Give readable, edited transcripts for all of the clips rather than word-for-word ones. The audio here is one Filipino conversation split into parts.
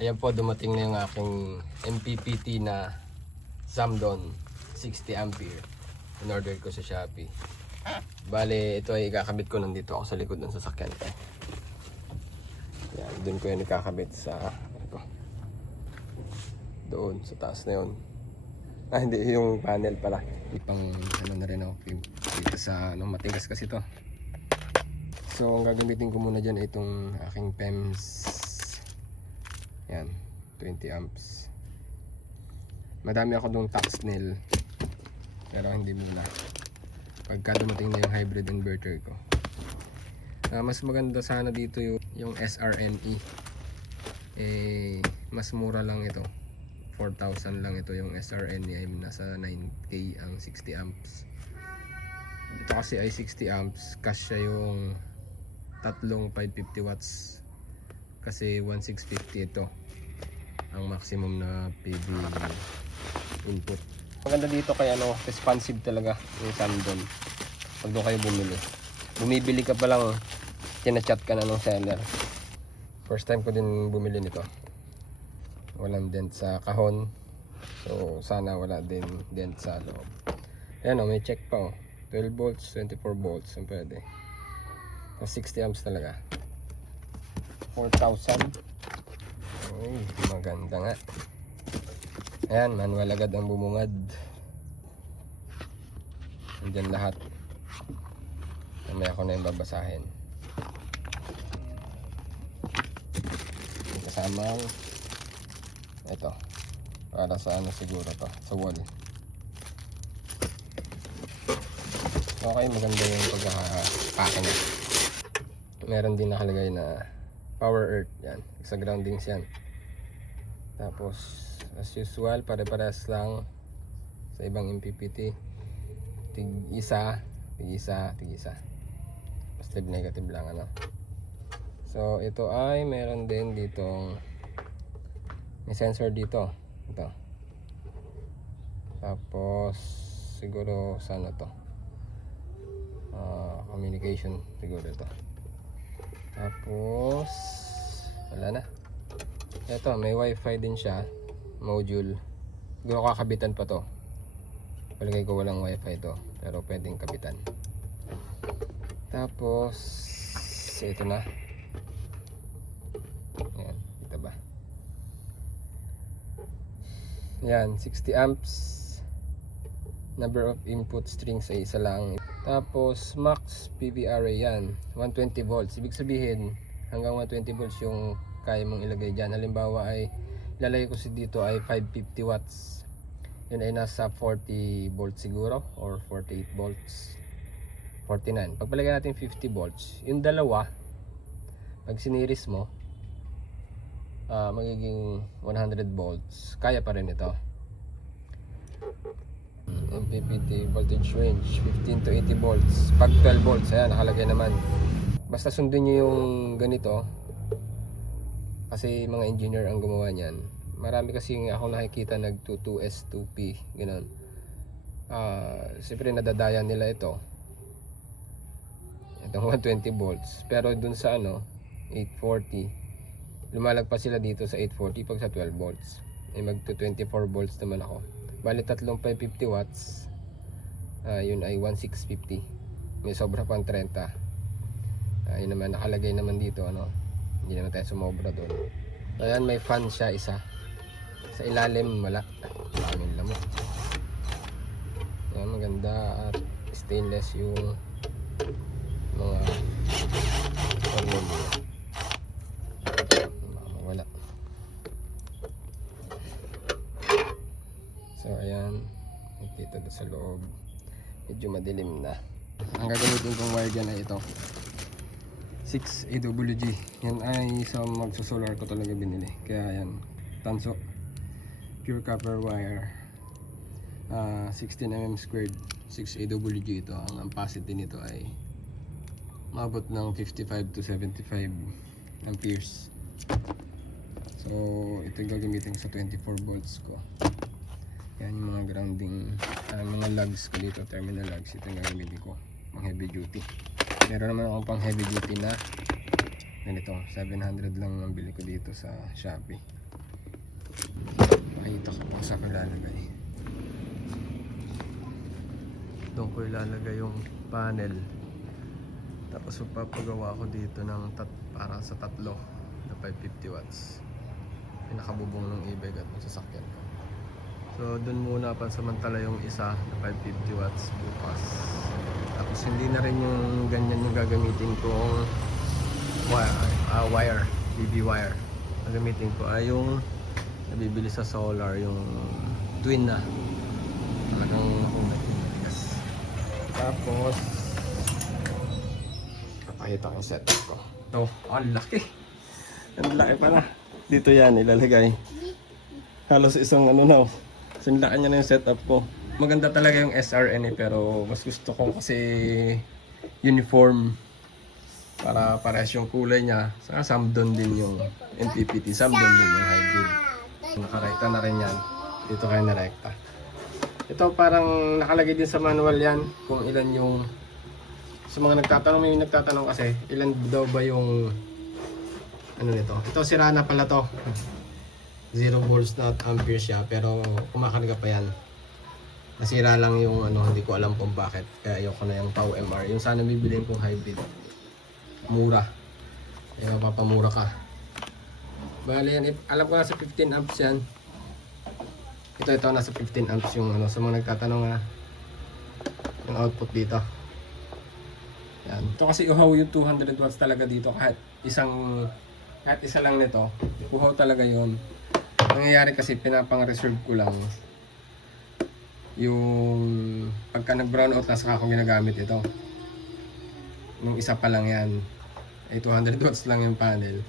Ayan po, dumating na yung aking MPPT na Zamdon 60 ampere. In-order ko sa Shopee. Bale, ito ay ikakabit ko nandito ako sa likod ng sasakyan ko. Yan, doon ko yan ikakabit sa doon, sa taas na yun. Hindi, yung panel pala. Ipang ano na rin ako dito sa matigas kasi to. So, ang gagamitin ko muna dyan ay itong aking PEMS. Yan, 20 amps. Madami ako dong tax nail. Pero hindi muna. Pagka dumating na yung hybrid inverter ko. Mas maganda sana dito yung SRNE. Mas mura lang ito. 4,000 lang ito yung SRNE. Ay nasa 9K ang 60 amps. Ito kasi ay 60 amps. Cash siya yung tatlong 550 watts. Kasi 1650 ito ang maximum na PV input. Maganda dito kay responsive talaga yung Zamdon. Pag doon kayo bumibili ka pa lang, kinachat ka na ng seller. First time ko din bumili nito. Walang dent sa kahon, so sana wala din dent sa loob. Ayan may check pa 12 volts, 24 volts ang pwede. 60 amps talaga. 4,000. Uy, maganda nga. Ayan, manual agad ang bumungad. Andyan lahat. Mamaya ko na yung babasahin. Kasamang ito. Para sa siguro to, sa wall. Okay, maganda yung pagkakapake niya. Meron din nakalagay na power earth. Yan, sa groundings yan. Tapos as usual, pare-pares lang sa ibang MPPT. Tig-isa. Positive, negative lang So ito ay meron din ditong may sensor dito. Ito. Tapos siguro sana to. Communication siguro ito. Tapos wala na. Ito, may wifi din siya. Module. Siguro kakabitan pa to. Palagay ko walang wifi to, pero pwedeng kabitan. Tapos ito na. Ayan, ito ba? Yan, 60 amps. Number of input strings ay isa lang. Tapos max PV array yan, 120 volts. Ibig sabihin hanggang 120 volts yung kaya mong ilagay dyan. Halimbawa ay ilalagay ko dito ay 550 watts. Yun ay nasa 40 volts siguro or 48 volts, 49. Pagpalagay natin 50 volts, yung dalawa pag siniris mo magiging 100 volts. Kaya pa rin ito. MPPT voltage range 15 to 80 volts. Pag 12 volts, ayan nakalagay naman. Basta sundin nyo yung ganito, kasi mga engineer ang gumawa niyan. Marami kasi ako nakikita nag 2S 2P ganoon. Siyempre nadadaya nila ito. Itong 120 volts. Pero dun sa 840, lumalagpas sila dito sa 840 pag sa 12 volts. Mag 24 volts naman ako. Bali tatlong 550 watts. Yun ay 1650. May sobra pang 30. Yun naman nakalagay naman dito hindi naman tayo sumobra doon. Ayan, may fan siya isa. Sa ilalim wala. Daming lamok. Ayan, maganda at stainless yung mga wala. So ayan, nakita doon sa loob. Medyo madilim na. Ang gagamitin kong wire dyan ay ito, 6 AWG. Yan ay sa magsusolar ko talaga binili. Kaya yan, Tanso pure copper wire, 16mm squared, 6 AWG ito. Ang ampacity nito ay maabot ng 55 to 75 amperes. So ito gagamitin sa 24 volts ko. Yan yung mga grounding, mga lugs ko dito, terminal lugs. Ito yung gagamitin ko, mga heavy duty. Meron naman akong pang heavy duty na ganito, 700 lang ang bili ko dito sa Shopee. dito kung saan ko ilalagay. Doon ko ilalagay yung panel. Tapos magpapagawa ko dito ng para sa tatlo na 550 watts. Pinakabubong ng e-bike at ng sasakyan ko. So doon muna pansamantala yung isa na 550 watts bukas. Tapos hindi na rin yung ganyan yung gagamitin kong wire, BB wire. Gagamitin ko ay yung nabibili sa solar, yung twin na. Talagang nakunat yung matigas. Tapos papakita ko yung setup ko. Ito, ang laki. Ang laki pala. Dito yan ilalagay. Halos isang ano na. Sinlaan niya na yung setup ko. Maganda talaga yung SRN pero mas gusto ko kasi uniform. Para parehas yung kulay niya. Saka Samdon din yung MPPT. Samdon din yung hybrid. Nakarekta na rin yan. Dito kayo narekta. Ito parang nakalagay din sa manual yan kung ilan yung sa mga nagtatanong, may nagtatanong kasi ilan daw ba yung ano nito. Ito sira na pala to. 0 volts na ampere siya pero kumakarga pa yan. Nasira lang yung ano, hindi ko alam kung bakit. Kaya ayoko na yung POW MR. Yung sana bibiliin kong hybrid. Mura. Kaya mapapamura ka. Bali yan, alam ko nasa 15 amps yan. Ito nasa 15 amps yung ano, sa mga nagtatanong na yung output dito. Yan. Ito kasi uhaw yung 200 watts talaga dito kahit isa lang nito. Uhaw talaga yun. Nangyayari kasi pinapang-reserve ko lang yung pagka nag-brown out na saka akong ginagamit ito. Nung isa pa lang yan ay 200 watts lang yung panel.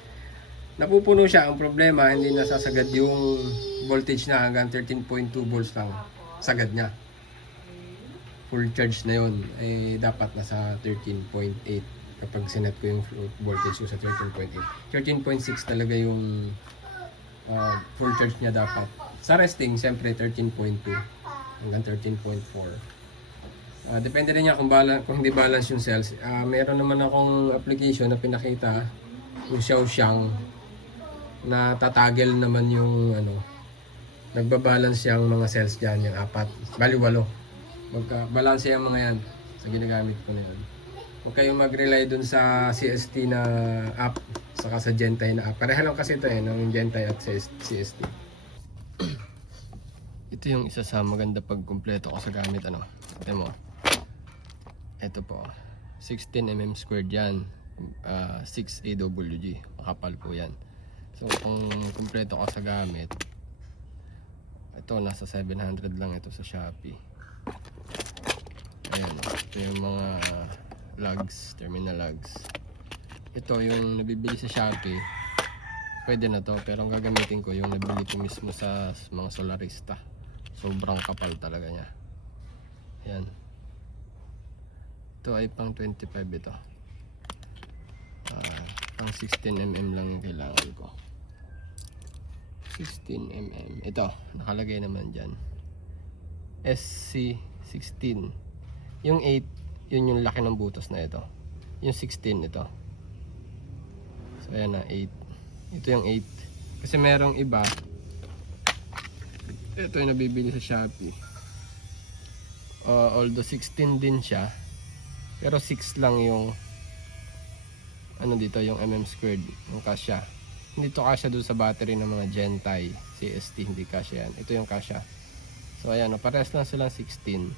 Napupuno siya. Ang problema hindi nasasagad yung voltage na hanggang 13.2 volts lang sagad niya. Full charge na yun ay dapat nasa 13.8 kapag sinet ko yung voltage ko sa 13.8. 13.6 talaga yung full charge niya dapat. Sa resting siyempre 13.2 hanggang 13.4. Depende rin niya kung hindi balance yung cells. Meron naman akong application na pinakita yung Xiaoxiang na tatagel naman yung ano, nagbabalance yung mga cells dyan, yung 4, bali 8. Magka-balance yung mga yan sa ginagamit ko na yun. Huwag kayong mag-rely dun sa CST na app saka sa Gentile na app. Pareha lang kasi ito ng Gentile at CST. Ito yung isa sa maganda pag kumpleto ko sa gamit ano. Ito mo. Ito po. 16mm squared yan. 6 AWG. Makapal po yan. So kung kumpleto ko sa gamit, ito nasa 700 lang ito sa Shopee. Ayan, ito yung mga lugs, terminal lugs. Ito yung nabibili sa Shopee. Pwede na to, pero ang gagamitin ko yung nabili ko mismo sa mga solarista. Sobrang kapal talaga niya. Ayan. Ito ay pang 25 ito. Pang 16mm lang yung kailangan ko. 16mm. Ito, nakalagay naman dyan. SC16. Yung 8, yun yung laki ng butas na ito. Yung 16 ito. So ayan na, 8. Ito yung 8. Kasi merong iba. Ito yung nabibili sa Shopee. Although 16 din siya, pero 6 lang yung ano dito, yung mm squared, yung kasya. Hindi to kasya doon sa battery ng mga Gentile CST, hindi kasya yan. Ito yung kasya. So ayan, parehas lang silang 16.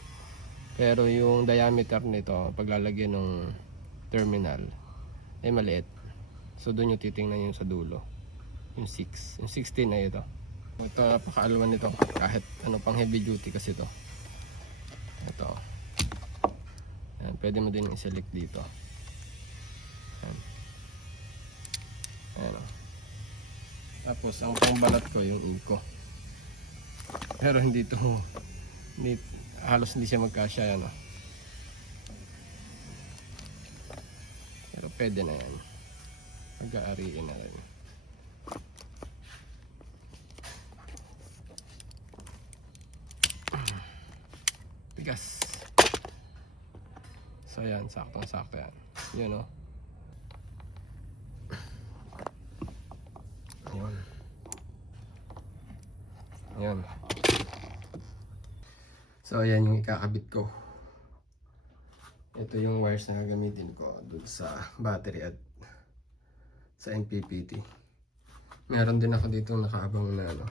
Pero yung diameter nito, paglalagyan ng terminal, ay maliit. So doon yung titingnan yung sa dulo. Yung 6. Yung 16 ay ito. Ito, napakaalwan nito. Kahit ano pang heavy duty kasi ito. Ito. Ayan, pwede mo din i-select dito. Ayan. Ayan o. Tapos ang pangbalat ko yung Eco. Pero hindi ito, halos hindi siya magkasya yan o. Pero pwede na yan. Mag-aariin na rin. Tigas. So yan, saktong-sakto yan. Yun o. Yun. Yan. So ayan yung ikakabit ko. Ito yung wires na gagamitin ko dun sa battery at sa NPPT. Meron din ako dito nakaabang na ano,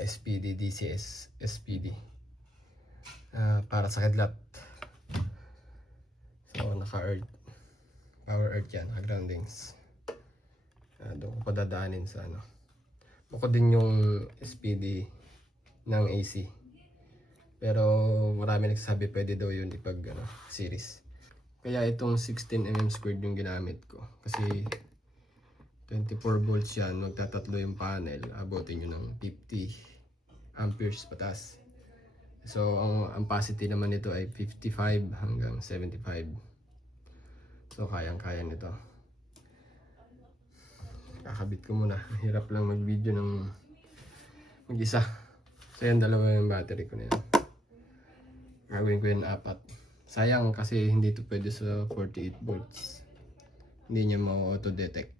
SPD, DCS, SPD. Para sa headlamp. So naka-earth. Power earth yan, naka-groundings. Doon ko padadaanin sa ano. Bukod din yung SPD ng AC. Pero marami nagsasabi pwede daw yun ipag ano, series. Kaya itong 16mm squared yung ginamit ko. Kasi 24 volts yan, magtatatlo yung panel. Abutin nyo ng 50 amperes patas. So ang capacity naman nito ay 55 hanggang 75. So kayang-kaya nito. Kakabit ko muna. Hirap lang mag-video ng mag-isa. So yan, dalawa yung battery ko na yan. Gagawin ko yan 4. Sayang kasi hindi to pwede sa 48 volts. Hindi niya ma-auto-detect.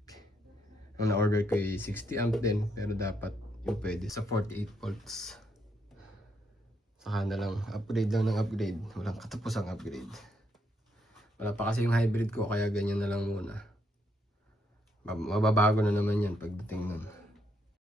Ang na-order ko ay 60 amp din, pero dapat yung pwede sa 48 volts. Saka na lang, upgrade lang ng upgrade. Walang katapusang upgrade. Wala pa kasi yung hybrid ko, kaya ganyan na lang muna. Mababago na naman yan pagdating nun.